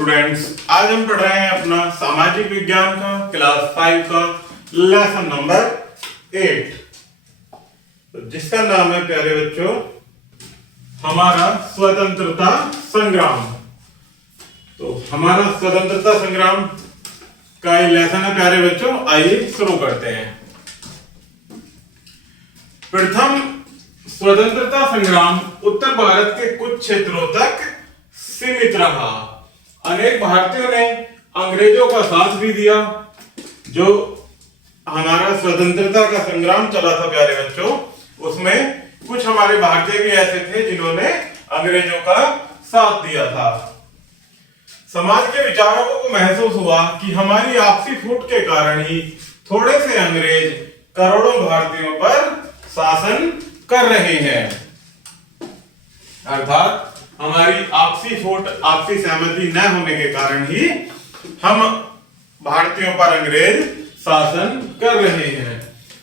Students, आज हम पढ़ रहे हैं अपना सामाजिक विज्ञान का क्लास 5 का लेसन नंबर 8, जिसका नाम है प्यारे बच्चों हमारा स्वतंत्रता संग्राम। तो हमारा स्वतंत्रता संग्राम का ये लेसन है प्यारे बच्चों। आइए शुरू करते हैं। प्रथम स्वतंत्रता संग्राम उत्तर भारत के कुछ क्षेत्रों तक सीमित रहा। अनेक भारतीयों ने अंग्रेजों का साथ भी दिया। जो हमारा स्वतंत्रता का संग्राम चला था प्यारे बच्चों, उसमें कुछ हमारे भारतीय भी ऐसे थे जिन्होंने अंग्रेजों का साथ दिया था। समाज के विचारकों को महसूस हुआ कि हमारी आपसी फूट के कारण ही थोड़े से अंग्रेज करोड़ों भारतीयों पर शासन कर रहे हैं। अर्थात हमारी आपसी फूट, आपसी सहमति न होने के कारण ही हम भारतीयों पर अंग्रेज शासन कर रहे हैं।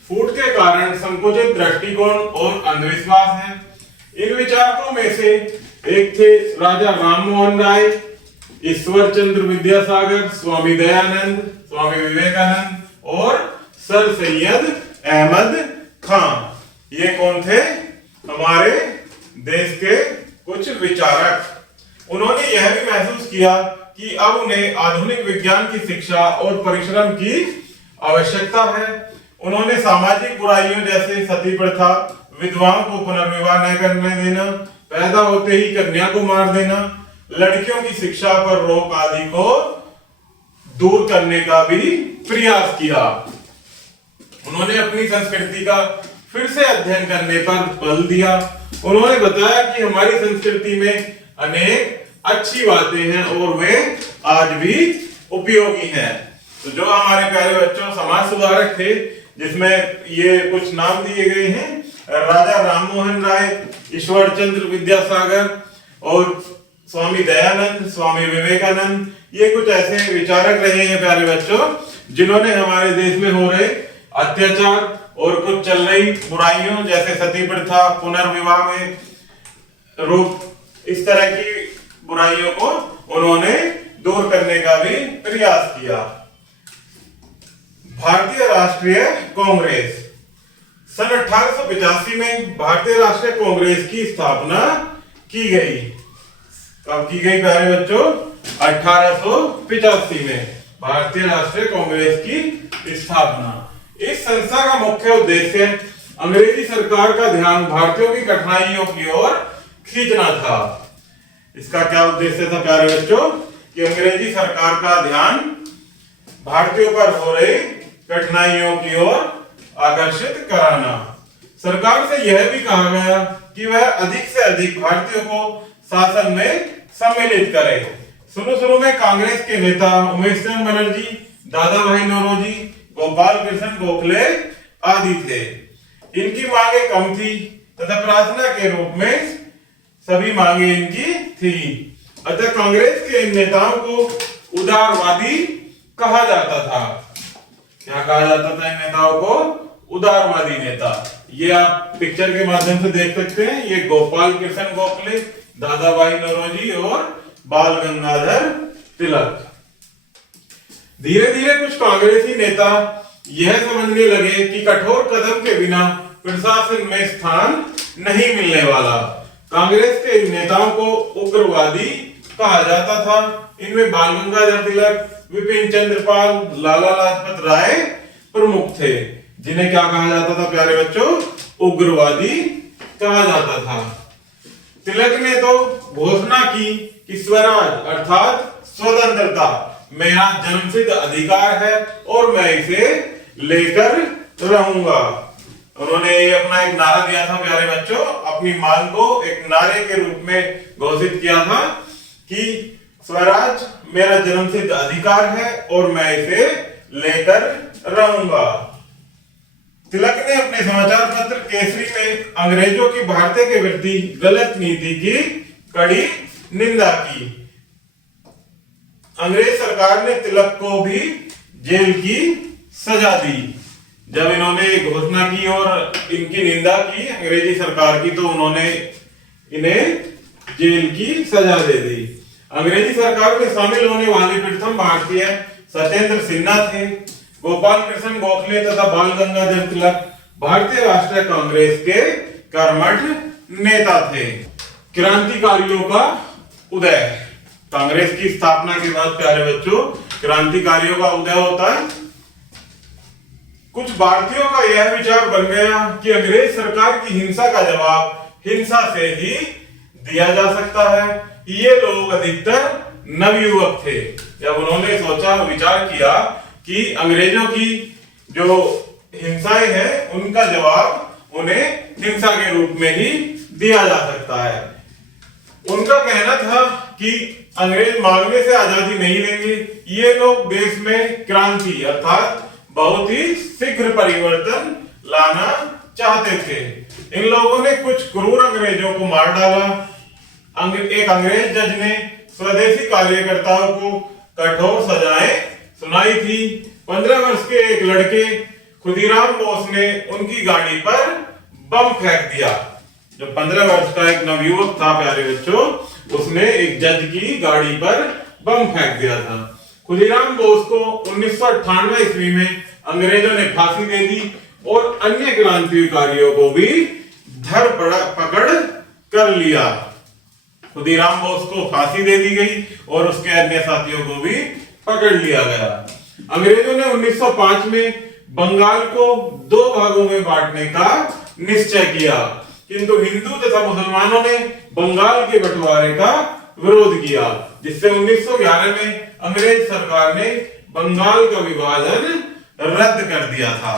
फूट के कारण संकुचित दृष्टिकोण और अंधविश्वास है। इन विचारकों में से एक थे राजा राममोहन राय, ईश्वर चंद्र विद्यासागर, स्वामी दयानंद, स्वामी विवेकानंद और सर सैयद अहमद खान। ये कौन थे? हमारे देश के कुछ विचारक। उन्होंने यह भी महसूस किया कि अब उन्हें आधुनिक विज्ञान की शिक्षा और परिश्रम की आवश्यकता है। उन्होंने सामाजिक बुराइयों जैसे सती प्रथा, विधवाओं को पुनर्विवाह न करने देना, पैदा होते ही कन्या को मार देना, लड़कियों की शिक्षा पर रोक आदि को दूर करने का भी प्रयास किया। उन्होंने अपनी संस्कृति का फिर से अध्ययन करने पर बल दिया। उन्होंने बताया कि हमारी संस्कृति में अनेक अच्छी बातें हैं और वे आज भी उपयोगी हैं। तो जो हमारे प्यारे बच्चों समाज सुधारक थे, जिसमें ये कुछ नाम दिए गए हैं, राजा राममोहन राय, ईश्वर चंद्र विद्यासागर और स्वामी दयानंद, स्वामी विवेकानंद, ये कुछ ऐसे विचारक रहे हैं प्यारे बच्चों, जिन्होंने हमारे देश में हो रहे अत्याचार और कुछ चल रही बुराइयों जैसे सती प्रथा, पुनर्विवाह में रोक, इस तरह की बुराइयों को उन्होंने दूर करने का भी प्रयास किया। भारतीय राष्ट्रीय कांग्रेस सन 1885 में भारतीय राष्ट्रीय कांग्रेस की स्थापना की गई। कब की गई प्यारे बच्चों? 1885 में भारतीय राष्ट्रीय कांग्रेस की स्थापना। इस संस्था का मुख्य उद्देश्य अंग्रेजी सरकार का ध्यान भारतीयों की कठिनाइयों की ओर खींचना था। इसका क्या उद्देश्य था प्यारे बच्चों? कि अंग्रेजी सरकार का ध्यान भारतीयों पर हो रही कठिनाइयों की ओर आकर्षित कराना। सरकार से यह भी कहा गया कि वह अधिक से अधिक भारतीयों को शासन में सम्मिलित करे। शुरू में कांग्रेस के नेता उमेश चंद्र बनर्जी, दादा भाई नौरोजी, गोपाल कृष्ण गोखले आदि थे। इनकी मांगे कम थी तथा प्रार्थना के रूप में सभी मांगे इनकी थी। अतः कांग्रेस के इन नेताओं को उदारवादी कहा जाता था। क्या कहा जाता था इन नेताओं को? उदारवादी नेता। ये आप पिक्चर के माध्यम से देख सकते हैं। ये गोपाल कृष्ण गोखले, दादा भाई नौरोजी और बाल गंगाधर तिलक। धीरे धीरे कुछ कांग्रेसी नेता यह समझने लगे कि कठोर कदम के बिना प्रशासन में स्थान नहीं मिलने वाला। कांग्रेस के नेताओं को उग्रवादी कहा जाता था। इनमें बाल गंगाधर तिलक, विपिन चंद्र पाल, लाला लाजपत राय प्रमुख थे, जिन्हें क्या कहा जाता था प्यारे बच्चों? उग्रवादी कहा जाता था। तिलक ने तो घोषणा की कि स्वराज अर्थात स्वतंत्रता मेरा जन्मसिद्ध अधिकार है और मैं इसे लेकर रहूंगा। उन्होंने अपना एक नारा दिया था प्यारे बच्चों, अपनी मांग को एक नारे के रूप में घोषित किया था कि स्वराज मेरा जन्मसिद्ध अधिकार है और मैं इसे लेकर रहूंगा। तिलक ने अपने समाचार पत्र केसरी में अंग्रेजों की भारतीय के प्रति गलत नीति की कड़ी निंदा की। अंग्रेज सरकार ने तिलक को भी जेल की सजा दी। जब इन्होंने घोषणा की और इनकी निंदा की अंग्रेजी सरकार की, तो उन्होंने इन्हें जेल की सजा दे दी। अंग्रेजी सरकार में शामिल होने वाले प्रथम भारतीय सत्येंद्र सिन्हा थे। गोपाल कृष्ण गोखले तथा बाल गंगाधर तिलक भारतीय राष्ट्रीय कांग्रेस के कर्मठ नेता थे। क्रांतिकारियों का उदय। कांग्रेस की स्थापना के बाद प्यारे बच्चों क्रांतिकारियों का उदय होता है। कुछ भारतीयों का यह विचार बन गया कि अंग्रेज सरकार की हिंसा का जवाब हिंसा से ही दिया जा सकता है। ये लोग अधिकतर नवयुवक थे। जब उन्होंने सोचा विचार किया कि अंग्रेजों की जो हिंसाएं हैं उनका जवाब उन्हें हिंसा के रूप में ही दिया जा सकता है। उनका कहना था कि अंग्रेज मांगने से आजादी नहीं लेंगे। ये लोग देश में क्रांति अर्थात बहुत ही शीघ्र परिवर्तन लाना चाहते थे। इन लोगों ने कुछ क्रूर अंग्रेजों को मार डाला। एक अंग्रेज जज ने स्वदेशी कार्यकर्ताओं को कठोर सजाएं सुनाई थी। 15 वर्ष के एक लड़के खुदीराम बोस ने उनकी गाड़ी पर बम फेंक दिया। जो 15 वर्ष का एक नवयुवक था प्यारे बच्चों, उसने एक जज की गाड़ी पर बम फेंक दिया था। खुदीराम बोस को 1998 ईस्वी में अंग्रेजों ने फांसी दे दी और अन्य क्रांतिकारियों को भी धर पकड़ कर लिया। खुदीराम बोस को फांसी दे दी गई और उसके अन्य साथियों को भी पकड़ लिया गया। अंग्रेजों ने 1905 में बंगाल को 2 भागों में बांटने का निश्चय किया, किंतु हिंदू तथा मुसलमानों ने बंगाल के बंटवारे का विरोध किया, जिससे 1911 में अंग्रेज सरकार ने बंगाल का विभाजन रद्द कर दिया था।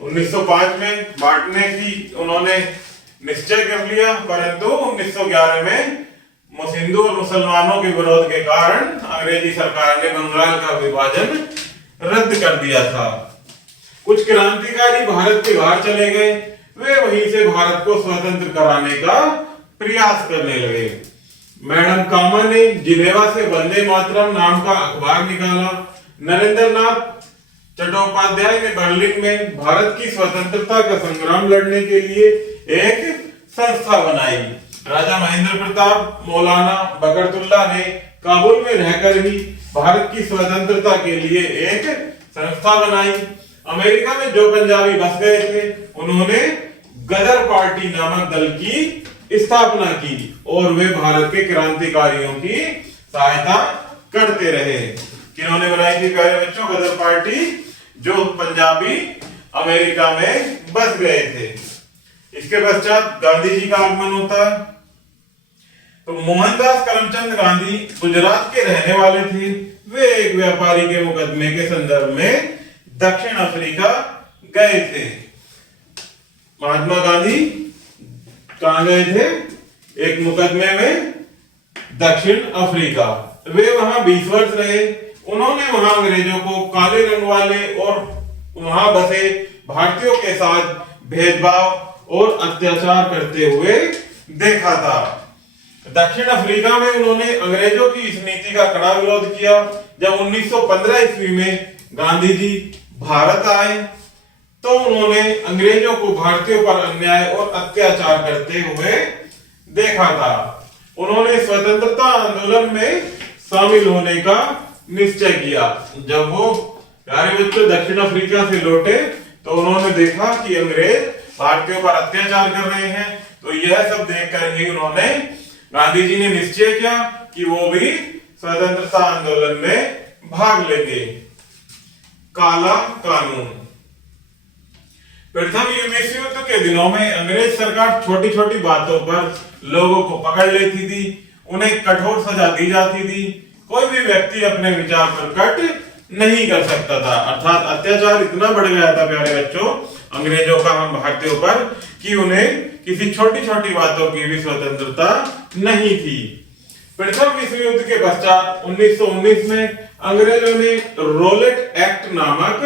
1905 में बांटने की उन्होंने निश्चय कर लिया, परंतु 1911 में हिंदू और मुसलमानों के विरोध के कारण अंग्रेजी सरकार ने बंगाल का विभाजन रद्द कर दिया था। कुछ क्रांतिकारी भारत के बाहर चले गए। वे वहीं से भारत को स्वतंत्र कराने का प्रयास करने लगे। मैडम कामा ने जिनेवा से वंदे मातरम नाम का अखबार निकाला। नरेंद्र नाथ चट्टोपाध्याय ने बर्लिन में भारत की स्वतंत्रता का संग्राम लड़ने के लिए एक संस्था बनाई। राजा महेंद्र प्रताप मौलाना बकरतुल्ला ने काबुल में रहकर ही भारत की स्वतंत्रता के लिए एक संस्था बनाई। अमेरिका में जो पंजाबी बस गए थे उन्होंने गदर पार्टी नामक दल की स्थापना की और वे भारत के क्रांतिकारियों की सहायता करते रहे। किन्होंने बनाई थी प्यारे बच्चों? गदर पार्टी, जो पंजाबी अमेरिका में बस गए थे। इसके पश्चात गांधी जी का आगमन होता है। तो मोहनदास करमचंद गांधी गुजरात के रहने वाले थे। वे एक व्यापारी के मुकदमे के संदर्भ में दक्षिण अफ्रीका गए थे। महात्मा गांधी कहां गए थे? एक मुकदमे में दक्षिण अफ्रीका। वे वहां 20 वर्ष रहे। उन्होंने वहां अंग्रेजों को काले रंग वाले और वहां बसे भारतीयों के साथ भेदभाव और अत्याचार करते हुए देखा था। दक्षिण अफ्रीका में उन्होंने अंग्रेजों की इस नीति का कड़ा विरोध किया। जब 1915 ईस्वी में गांधी जी भारत आए तो उन्होंने अंग्रेजों को भारतीयों पर अन्याय और अत्याचार करते हुए देखा था। उन्होंने स्वतंत्रता आंदोलन में शामिल होने का निश्चय किया। जब वो प्यारे बच्चों दक्षिण अफ्रीका से लौटे तो उन्होंने देखा कि अंग्रेज भारतीयों पर अत्याचार कर रहे हैं। तो यह सब देखकर ही उन्होंने गांधी जी ने निश्चय किया कि वो भी स्वतंत्रता आंदोलन में भाग लेंगे। काला कानून। प्रथम विश्व युद्ध के दिनों में अंग्रेज सरकार छोटी छोटी बातों पर लोगों को पकड़ लेती थी, उन्हें कठोर सजा दी जाती थी। कोई भी व्यक्ति अपने विचार प्रकट नहीं कर सकता था। अर्थात अत्याचार इतना बढ़ गया था प्यारे बच्चों अंग्रेजों का हम भारतीयों पर कि उन्हें किसी छोटी छोटी बातों की भी स्वतंत्रता नहीं थी। प्रथम विश्व युद्ध के पश्चात 1919 में अंग्रेजों ने रोलेट एक्ट नामक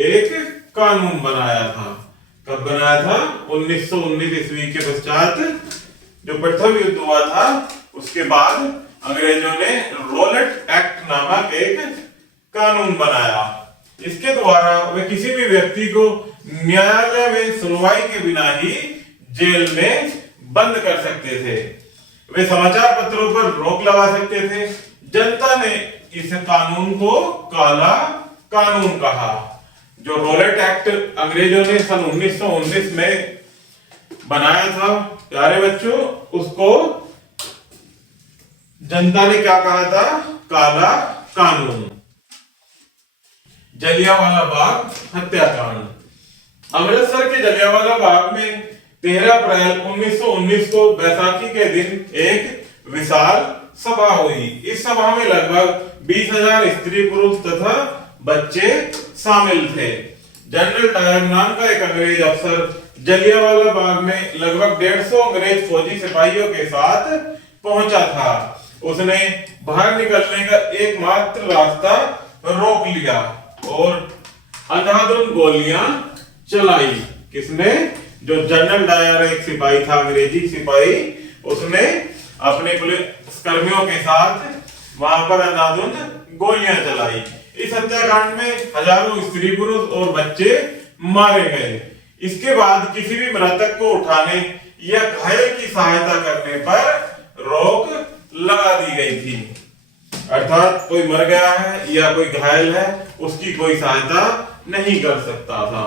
एक कानून बनाया था। कब बनाया था? 1919 ईस्वी के पश्चात जो प्रथम युद्ध हुआ था उसके बाद अंग्रेजों ने रोलेट एक्ट नामक एक कानून बनाया। इसके द्वारा वे किसी भी व्यक्ति को न्यायालय में सुनवाई के बिना ही जेल में बंद कर सकते थे। वे समाचार पत्रों पर रोक लगा सकते थे। जनता ने इस कानून को काला कानून कहा। जो रॉलेट एक्ट अंग्रेजों ने सन 1919 में बनाया था प्यारे बच्चों, उसको जनता ने क्या कहा था? काला कानून। जलियांवाला बाग हत्याकांड। अमृतसर के जलियांवाला बाग में 13 अप्रैल 1919 को बैसाखी के दिन एक विशाल सभा हुई। इस सभा में लगभग 20,000 स्त्री पुरुष तथा बच्चे शामिल थे। जनरल डायर नाम का एक अंग्रेज अफसर जलियांवाला बाग में लगभग 150 अंग्रेज फौजी सिपाहियों के साथ पहुंचा था। उसने बाहर निकलने का एकमात्र रास्ता रोक लिया और अंधाधुंध गोलियां चलाई। किसने? जो जनरल डायर एक सिपाही था, अंग्रेजी सिपाही, उसने अपने पुलिस कर्मियों के साथ वहां पर अंधाधुंध गोलियां चलाई। इस हत्याकांड में हजारों स्त्री पुरुष और बच्चे मारे गए। इसके बाद किसी भी मृतक को उठाने या घायल की सहायता करने पर रोक लगा दी गई थी। अर्थात कोई मर गया है या कोई घायल है, उसकी कोई सहायता नहीं कर सकता था।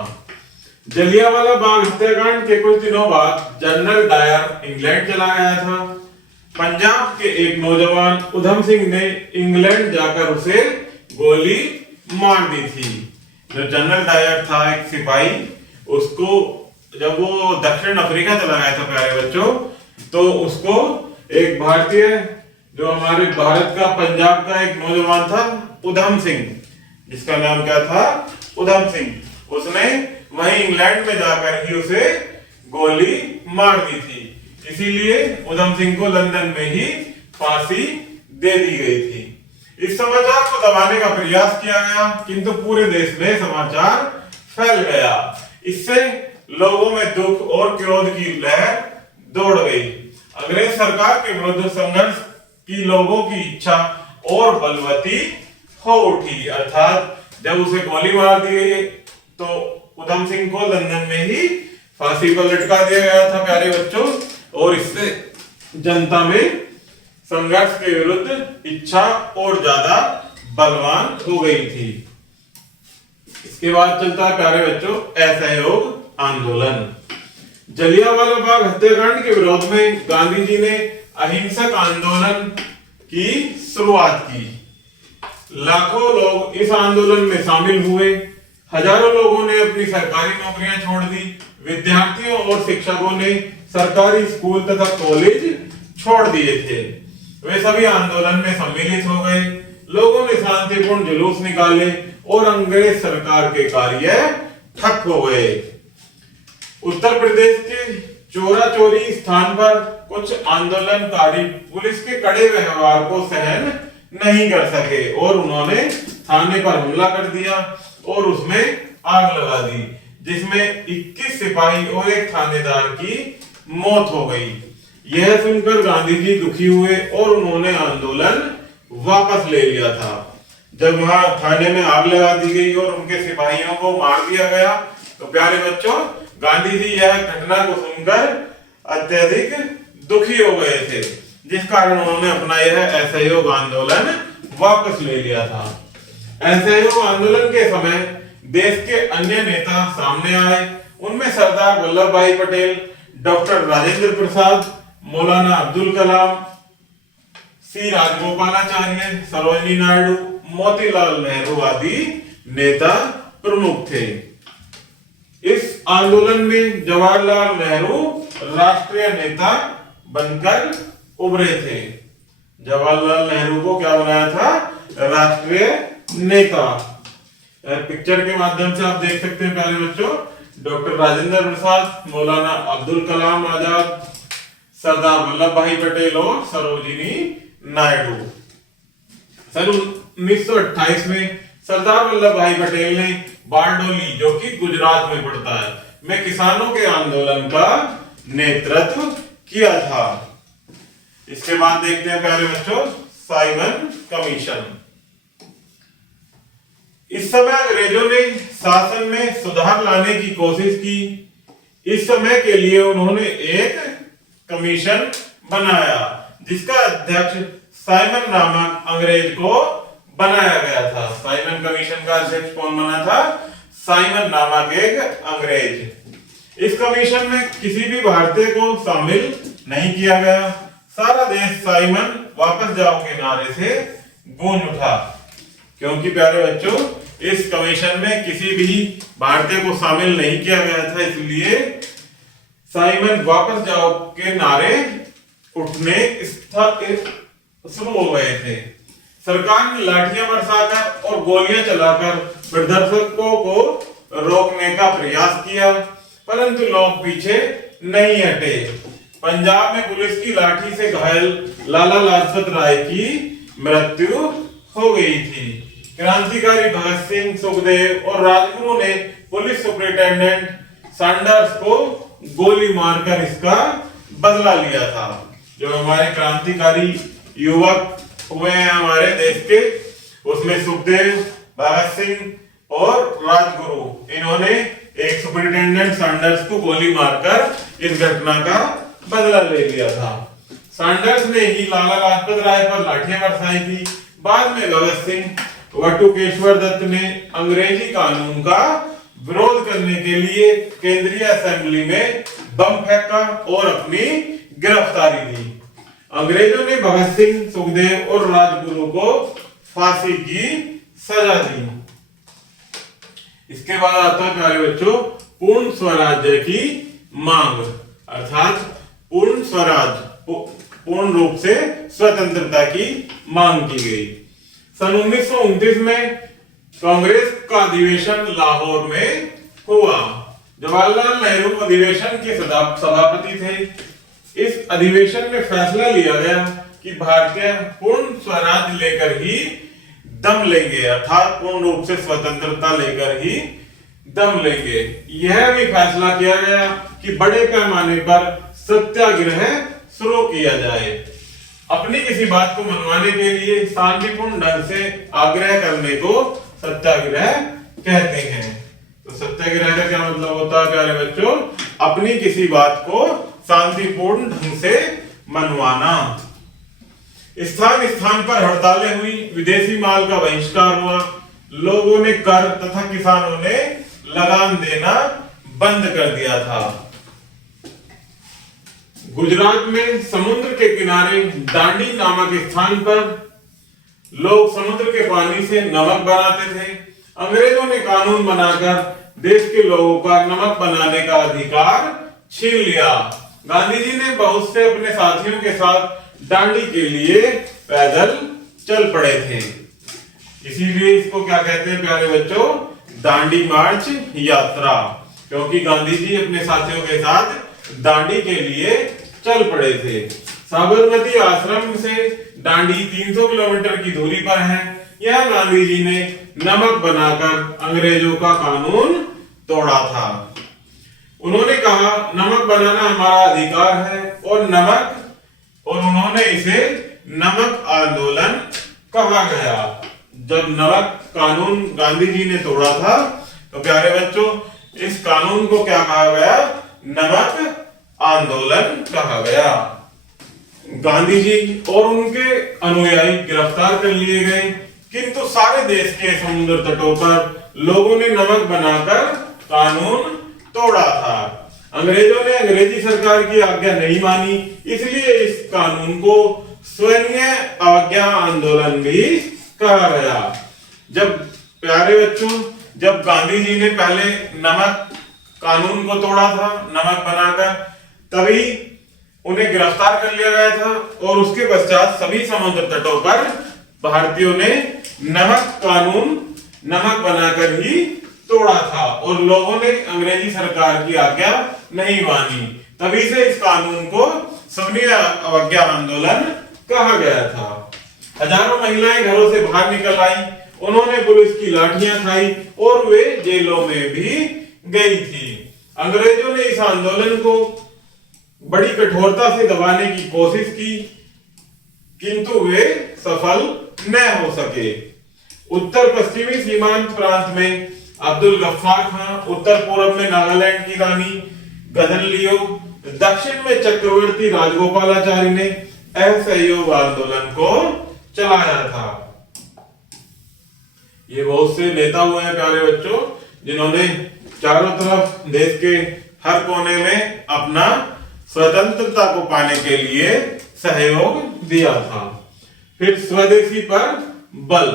जलियांवाला बाग हत्याकांड के कुछ दिनों बाद जनरल डायर इंग्लैंड चला गया था। पंजाब के एक नौजवान उधम सिंह ने इंग्लैंड जाकर उसे गोली मार दी थी। जो जनरल डायर था एक सिपाही, उसको जब वो दक्षिण अफ्रीका चला गया था प्यारे बच्चों, तो उसको एक भारतीय, जो हमारे भारत का पंजाब का एक नौजवान था उधम सिंह, जिसका नाम क्या था? उधम सिंह, उसने वहीं इंग्लैंड में जाकर ही उसे गोली मार दी थी। इसीलिए उधम सिंह को लंदन में ही फांसी दे दी गई थी। इस समाचार को दबाने का प्रयास किया गया, किंतु पूरे देश में समाचार फैल गया। इससे लोगों में दुख और क्रोध की लहर दौड़ गई। अंग्रेज सरकार के विरुद्ध संघर्ष की लोगों की इच्छा और बलवती हो उठी। अर्थात जब उसे गोली मार दी गई तो उधम सिंह को लंदन में ही फांसी पर लटका दिया गया था प्यारे बच्चों, और इससे जनता में संघर्ष के विरुद्ध इच्छा और ज्यादा बलवान हो गई थी। इसके बाद चलता है प्यारे बच्चों असहयोग आंदोलन। जलियांवाला बाग हत्याकांड के विरोध में गांधी जी ने अहिंसक आंदोलन की शुरुआत की। लाखों लोग इस आंदोलन में शामिल हुए। हजारों लोगों ने अपनी सरकारी नौकरियां छोड़ दी। विद्यार्थियों और शिक्षकों ने सरकारी स्कूल तथा कॉलेज छोड़ दिए थे। वे सभी आंदोलन में सम्मिलित हो गए। लोगों ने शांतिपूर्ण जुलूस निकाले और अंग्रेज सरकार के कार्य ठप हो गए। उत्तर प्रदेश के चोरा चोरी स्थान पर कुछ आंदोलनकारी पुलिस के कड़े व्यवहार को सहन नहीं कर सके और उन्होंने थाने पर हमला कर दिया और उसमें आग लगा दी, जिसमें 21 सिपाही और एक थानेदार की मौत हो गई। यह सुनकर गांधी जी दुखी हुए और उन्होंने आंदोलन वापस ले लिया था। जब वहां थाने में आग लगा दी गई और उनके सिपाहियों को मार दिया गया, तो प्यारे बच्चों गांधी जी यह घटना को सुनकर अत्यधिक दुखी हो गए थे, जिस कारण उन्होंने अपना यह असहयोग आंदोलन वापस ले लिया था। असहयोग आंदोलन के समय देश के अन्य नेता सामने आए। उनमें सरदार वल्लभ भाई पटेल, डॉक्टर राजेंद्र प्रसाद, मौलाना अब्दुल कलाम, सी राजगोपालाचार्य, सरोजिनी नायडू, मोतीलाल नेहरू आदि नेता प्रमुख थे। इस आंदोलन में जवाहरलाल नेहरू राष्ट्रीय नेता बनकर उभरे थे। जवाहरलाल नेहरू को क्या बनाया था? राष्ट्रीय नेता। पिक्चर के माध्यम से आप देख सकते हैं प्यारे बच्चों, डॉक्टर राजेंद्र प्रसाद, मौलाना अब्दुल कलाम आजाद, सरदार वल्लभ भाई पटेल और सरोजिनी नायडू। सन 1928 में सरदार वल्लभ भाई पटेल ने बारडोली, जो कि गुजरात में पड़ता है, में किसानों के आंदोलन का नेतृत्व किया था। इसके बाद देखते हैं प्यारे बच्चों साइमन कमीशन। इस समय अंग्रेजों ने शासन में सुधार लाने की कोशिश की। इस समय के लिए उन्होंने एक कमीशन बनाया जिसका अध्यक्ष साइमन नामक अंग्रेज को बनाया गया था। साइमन कमीशन का अध्यक्ष कौन बना था? साइमन नामक एक अंग्रेज। इस कमीशन में किसी भी भारतीय को शामिल नहीं किया गया। सारा देश साइमन वापस जाओ के नारे से गूंज उठा, क्योंकि प्यारे बच्चों इस कमीशन में किसी भी भारतीय को शामिल नहीं किया गया था, इसलिए साइमन वापस जाओ के नारे उठने शुरू हो गए थे। सरकार ने लाठियां बरसाकर और गोलियां चलाकर प्रदर्शकों को रोकने का प्रयास किया, परंतु लोग पीछे नहीं हटे। पंजाब में पुलिस की लाठी से घायल लाला लाजपत राय की मृत्यु हो गई थी। क्रांतिकारी भगत सिंह, सुखदेव और राजगुरु ने पुलिस सुपरिटेंडेंट सैंडर्स को गोली मारकर इसका बदला लिया था। जो हमारे क्रांतिकारी युवक हुए हैं हमारे देश के, उसमें सुखदेव, भगत सिंह और राजगुरु, इन्होंने एक सुपरिटेंडेंट सैंडर्स को गोली मारकर इस घटना का बदला ले लिया था। सैंडर्स ने ही लाला लाजपत राय पर लाठियां बरसाई थी। बाद में भगत सिंह, बटुकेश्वर दत्त ने अंग्रेजी कानून का विरोध करने के लिए केंद्रीय असेंबली में बम फेंका और अपनी गिरफ्तारी दी। अंग्रेजों ने भगत सिंह, सुखदेव और राजगुरु को फांसी की सजा दी। इसके बाद आता है प्यारे बच्चों पूर्ण स्वराज्य की मांग, अर्थात पूर्ण स्वराज, पूर्ण रूप से स्वतंत्रता की मांग की गई। सन 1929 में कांग्रेस का अधिवेशन लाहौर में हुआ। जवाहरलाल नेहरू अधिवेशन के सभापति थे। इस अधिवेशन में फैसला लिया गया कि भारतीय पूर्ण स्वराज लेकर ही दम लेंगे, अर्थात पूर्ण रूप से स्वतंत्रता लेकर ही दम लेंगे। यह भी फैसला किया गया कि बड़े पैमाने पर सत्याग्रह शुरू किया जाए। अपनी किसी बात को मनवाने के लिए शांतिपूर्ण ढंग से आग्रह करने को सत्याग्रह कहते हैं। तो सत्याग्रह का क्या मतलब होता है प्यारे बच्चों? अपनी किसी बात को शांतिपूर्ण ढंग से मनवाना। स्थान स्थान पर हड़तालें हुई, विदेशी माल का बहिष्कार हुआ, लोगों ने कर तथा किसानों ने लगान देना बंद कर दिया था। गुजरात में समुद्र के किनारे दांडी नामक स्थान पर लोग समुद्र के पानी से नमक बनाते थे। अंग्रेजों ने कानून बनाकर देश के लोगों का नमक बनाने का अधिकार छीन लिया। गांधी जी ने बहुत से अपने साथियों के साथ दांडी के लिए पैदल चल पड़े थे। इसीलिए इसको क्या कहते हैं प्यारे बच्चों? दांडी मार्च यात्रा, क्योंकि गांधी जी अपने साथियों के साथ दांडी के लिए चल पड़े थे। साबरमती आश्रम से दांडी 300 किलोमीटर की दूरी पर है। यह गांधी जी ने नमक बनाकर अंग्रेजों का कानून तोड़ा था। उन्होंने कहा नमक बनाना हमारा अधिकार है और उन्होंने इसे नमक आंदोलन कहा गया। जब नमक कानून गांधी जी ने तोड़ा था तो प्यारे बच्चों इस कानून को क्या कहा गया? नमक आंदोलन कहा गया। गांधी जी और उनके अनुयायी गिरफ्तार कर लिए गए, किंतु सारे देश के समुद्र तटों पर लोगों ने नमक बनाकर कानून तोड़ा था। अंग्रेजों ने अंग्रेजी सरकार की आज्ञा नहीं मानी, इसलिए इस कानून को सविनय अवज्ञा आंदोलन भी कहा गया। जब प्यारे बच्चों जब गांधी जी ने पहले नमक कानून को तोड़ा था नमक बनाकर, तभी उन्हें गिरफ्तार कर लिया गया था और उसके पश्चात सभी समुद्र तटों पर भारतीयों ने नमक कानून नमक बनाकर ही तोड़ा था और लोगों ने अंग्रेजी सरकार की आज्ञा नहीं मानी। तभी से इस कानून को सविनय अवज्ञा आंदोलन कहा गया था। हजारों महिलाएं घरों से बाहर निकल आई, उन्होंने पुलिस की लाठियां खाई और वे जेलों में भी गई थी। अंग्रेजों ने इस आंदोलन को बड़ी कठोरता से दबाने की कोशिश की, किंतु वे सफल न हो सके। उत्तर पश्चिमी सीमांत प्रांत में अब्दुल गफ्फार खां, उत्तर पूर्व में नागालैंड की रानी गदनलियो, दक्षिण में चक्रवर्ती राजगोपालाचारी ने असहयोग आंदोलन को चलाया था। ये बहुत से नेता हुए हैं प्यारे बच्चों, जिन्होंने चारों तरफ देश के हर कोने में अपना स्वतंत्रता को पाने के लिए सहयोग दिया था। फिर स्वदेशी पर बल।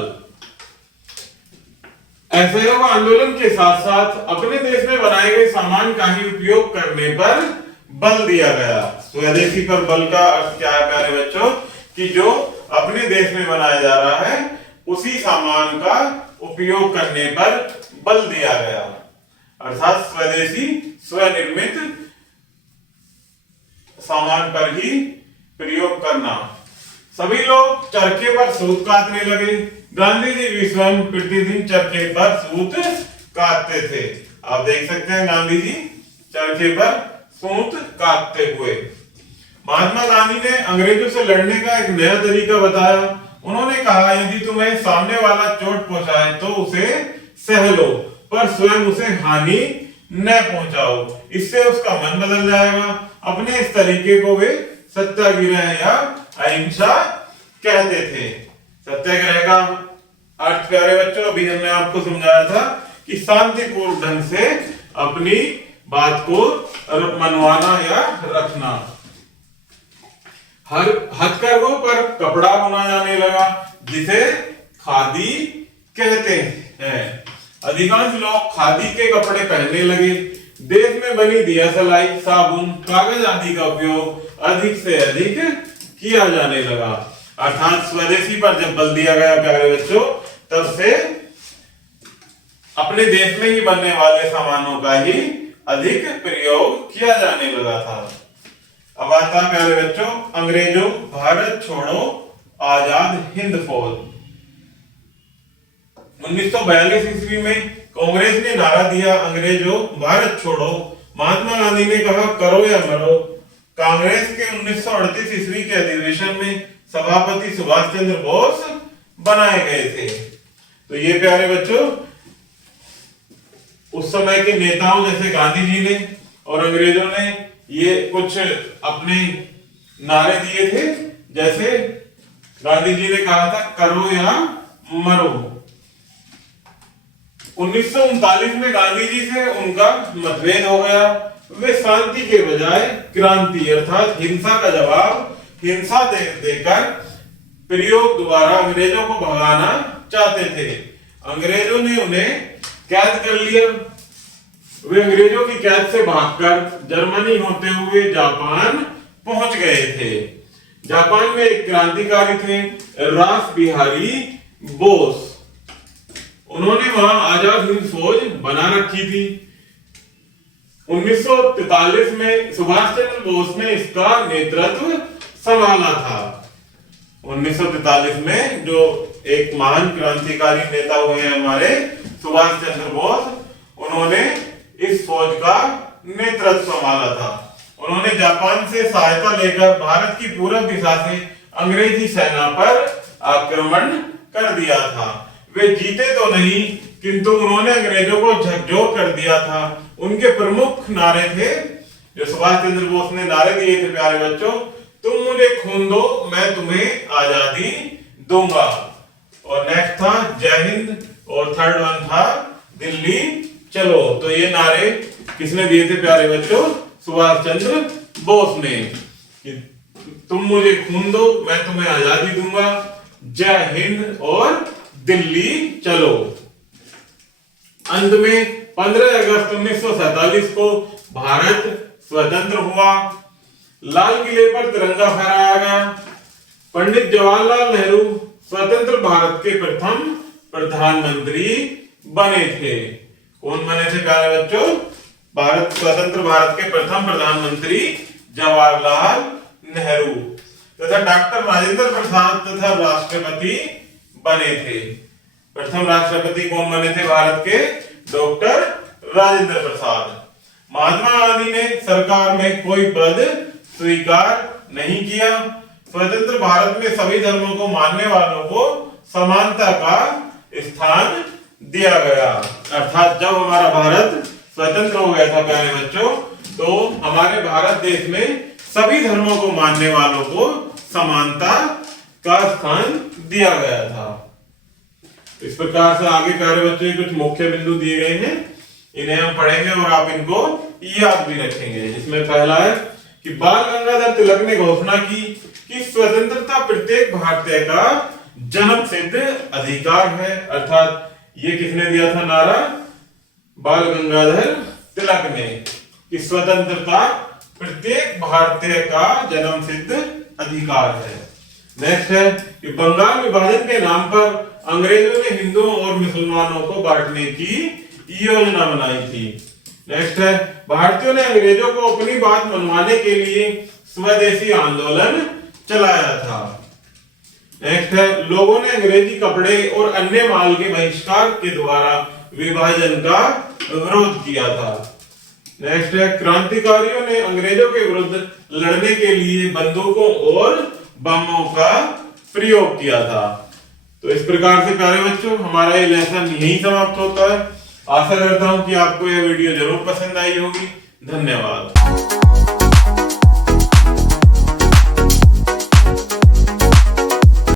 असहयोग आंदोलन के साथ साथ अपने देश में बनाए गए सामान का ही उपयोग करने पर बल दिया गया। स्वदेशी पर बल का अर्थ क्या है प्यारे बच्चों, कि जो अपने देश में बनाया जा रहा है उसी सामान का उपयोग करने पर बल दिया गया। अर्थात स्वदेशी स्वनिर्मित सामान पर ही प्रयोग करना। सभी लोग चरखे पर सूत काटने लगे। गांधी जी भी स्वयं प्रतिदिन चरखे पर सूत काटते थे। आप देख सकते हैं गांधी जी चरखे पर सूत काटते हुए। महात्मा गांधी ने अंग्रेजों से लड़ने का एक नया तरीका बताया। उन्होंने कहा, यदि तुम्हें सामने वाला चोट पहुंचाए तो उसे सह लो, पर स्वयं उसे हानि न पहुंचाओ, इससे उसका मन बदल जाएगा। अपने इस तरीके को वे सत्याग्रह या अहिंसा कहते थे। सत्याग्रह का अर्थ प्यारे बच्चों अभी हमने आपको समझाया था कि शांतिपूर्ण ढंग से अपनी बात को मनवाना या रखना। हर हथकरघों पर कपड़ा बुना जाने लगा, जिसे खादी कहते हैं। अधिकांश लोग खादी के कपड़े पहनने लगे। देश में बनी दिया सलाई, साबुन, कागज आदि का उपयोग अधिक से अधिक किया जाने लगा। अर्थात स्वदेशी पर जब बल दिया गया प्यारे बच्चों, तब से अपने देश में ही बनने वाले सामानों का ही अधिक प्रयोग किया जाने लगा था। अब आता है प्यारे बच्चों अंग्रेजों भारत छोड़ो आजाद हिंद फौज। 1942 ईस्वी में कांग्रेस ने नारा दिया, अंग्रेजों भारत छोड़ो। महात्मा गांधी ने कहा, करो या मरो। कांग्रेस के 1938 ईस्वी के अधिवेशन में सभापति सुभाष चंद्र बोस बनाए गए थे। तो ये प्यारे बच्चों उस समय के नेताओं जैसे गांधी जी ने और अंग्रेजों ने ये कुछ अपने नारे दिए थे। जैसे गांधी जी ने कहा था, करो या मरो। 1939 में गांधी जी से उनका मतभेद हो गया। वे शांति के बजाय क्रांति अर्थात हिंसा का जवाब हिंसा देकर प्रयोग द्वारा अंग्रेजों को भगाना चाहते थे। अंग्रेजों ने उन्हें कैद कर लिया। वे अंग्रेजों की कैद से भागकर जर्मनी होते हुए जापान पहुंच गए थे। जापान में एक क्रांतिकारी थे रास बिहारी बोस। उन्होंने वहां आजाद हिंद फौज बना रखी थी। 1943 में सुभाष चंद्र बोस ने इसका नेतृत्व संभाला था। 1943 में जो एक महान क्रांतिकारी नेता हुए हैं हमारे सुभाष चंद्र बोस, उन्होंने इस फौज का नेतृत्व संभाला था। उन्होंने जापान से सहायता लेकर भारत की पूर्व दिशा से अंग्रेजी सेना पर आक्रमण कर दिया था। वे जीते तो नहीं, किंतु उन्होंने अंग्रेजों को झकझोर कर दिया था। उनके प्रमुख नारे थे जो सुभाष चंद्र बोस ने नारे दिए थे प्यारे बच्चों, तुम मुझे खून दो मैं तुम्हें आजादी दूंगा। और नेक्स्ट था जय हिंद और थर्ड वन था दिल्ली चलो। तो ये नारे किसने दिए थे प्यारे बच्चों? सुभाष चंद्र बोस ने। कि तुम मुझे खून दो मैं तुम्हें आजादी दूंगा, जय हिंद और दिल्ली चलो। अंत में 15 अगस्त 1947 को भारत स्वतंत्र हुआ। लाल किले पर तिरंगा फहराया गया। पंडित जवाहरलाल नेहरू स्वतंत्र भारत के प्रथम प्रधानमंत्री बने थे। कौन बने थे प्यारे बच्चों? स्वतंत्र भारत के प्रथम प्रधानमंत्री जवाहरलाल नेहरू तथा डॉक्टर राजेंद्र प्रसाद तथा राष्ट्रपति बने थे। प्रथम राष्ट्रपति कौन बने थे भारत के? डॉक्टर राजेंद्र प्रसाद। महात्मा गांधी ने सरकार में कोई पद स्वीकार नहीं किया। स्वतंत्र भारत में सभी धर्मों को मानने वालों को समानता का स्थान दिया गया। अर्थात जब हमारा भारत स्वतंत्र हो गया था प्यारे बच्चों, तो हमारे भारत देश में सभी धर्मों को मानने वालों को समानता का स्थान दिया गया था। इस प्रकार से आगे प्यारे बच्चों कुछ मुख्य बिंदु दिए गए हैं, इन्हें हम पढ़ेंगे और आप इनको याद भी रखेंगे। जिसमें पहला है कि बाल गंगाधर तिलक ने घोषणा की कि स्वतंत्रता प्रत्येक भारतीय का जन्म सिद्ध अधिकार है। अर्थात ये किसने दिया था नारा? बाल गंगाधर तिलक ने, कि स्वतंत्रता प्रत्येक भारतीय का जन्म सिद्ध अधिकार है। नेक्स्ट है कि बंगाल विभाजन के नाम पर अंग्रेजों ने हिंदुओं और मुसलमानों को बांटने की योजना बनाई थी। नेक्स्ट है भारतीयों ने अंग्रेजों को अपनी बात मनवाने के लिए स्वदेशी आंदोलन चलाया था। नेक्स्ट है लोगों ने अंग्रेजी कपड़े और अन्य माल के बहिष्कार के द्वारा विभाजन का विरोध किया था। नेक्स्ट है क्रांतिकारियों ने अंग्रेजों के विरुद्ध लड़ने के लिए बंदूकों और बमों का प्रयोग किया था। तो इस प्रकार से प्यारे बच्चों हमारा ये लेसन यहीं समाप्त होता है। आशा करता हूं कि आपको यह वीडियो जरूर पसंद आई होगी। धन्यवाद।